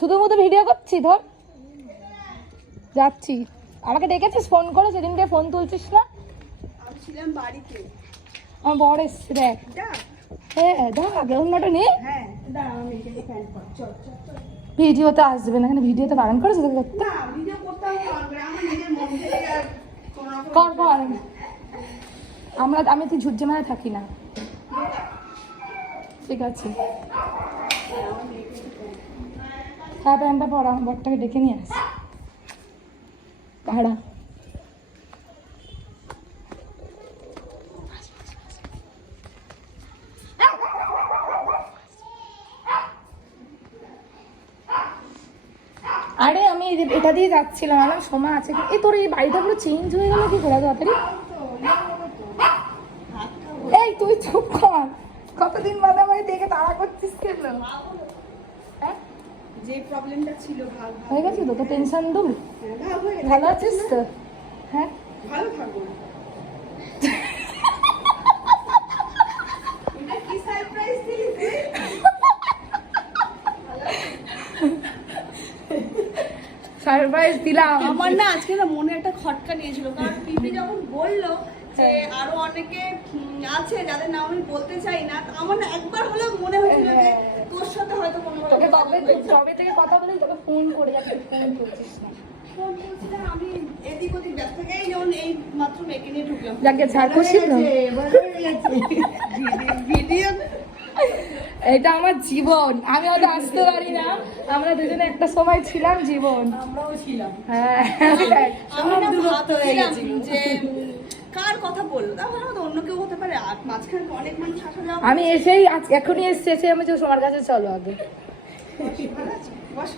শুধু মতো ভিডিও করছি, ধর যাচ্ছি। আমাকে ডেকেছিস ফোন করে, সেদিনকে ফোন তুলছিস না। আমি ছিলাম বাড়িতে। আমার বর এসছে, দেখ। হ্যাঁ দেখ, অন্যটা নেই। হ্যাঁ দাঁড়া, আমি এটাকে ফ্যান কর। চল চল চল। ভিডিওতে আসবে না, এখানে ভিডিওতে বারণ করেছে তোকে করতে। না ভিডিও করতে হবে, আমার নিজের মন থেকে আর কোনো রকম কর কর। আমি তুই ঝুজ্জে মারা থাকি না, ঠিক আছে। হ্যাঁ প্যান্টটা পর, আমার বরটাকে ডেকে নিয়ে আস। ভাড়া আরে আমি এটা দিয়ে যাচ্ছিলাম, আমার সময় আছে কি? তোর এই বাড়িটা পুরো চেঞ্জ হয়ে গেল কি করে তাড়াতাড়ি? এই তুই চুপ কর, কতদিন বাদে আমায় দেখে তাড়া করছিস কেন? যে প্রবলেমটা ছিল ভাগ হয়ে গেছে তো, টেনশন দূর। হয়ে গেছে। ভালো আছিস তো? হ্যাঁ ভালো থাকবো। এটা কি সারপ্রাইজ দিলি তুই? সারপ্রাইজ দিলাম। আমার না আজকে না মনে একটা খটকা নিয়েছিল, কারণ পিপি যখন বললো যে আরো অনেকে আছে যাদের নাম আমি বলতে চাই না, আমার না একবার হলেও মনে হয়েছিল যে তোর সাথে হয়তো কোনো তোকে কবে থেকে কথা বলি, তোকে ফোন করে যাচ্ছি, ফোন করছিস না। ফোন করছিলাম আমি এদিক ওদিক ব্যস্ত থেকেই, যেমন এই মাত্র মেকে নিয়ে ঢুকলাম। যাকে ছাড় খুশি তো? ভিডিও এটা আমার জীবন, আমি হয়তো আসতে পারি না, আমরা দুজনে একটা সময় ছিলাম জীবন। আমরাও ছিলাম। হ্যাঁ আমি না ভাবছিলাম যে কার কথা বললো, তাহলে হয়তো অন্য কেউ হতে পারে, আর মাঝখানে তো অনেক মানুষ আসা যাওয়া। আমি এসেই এখনই এসে আমি তোমার কাছে চলো আগে। বস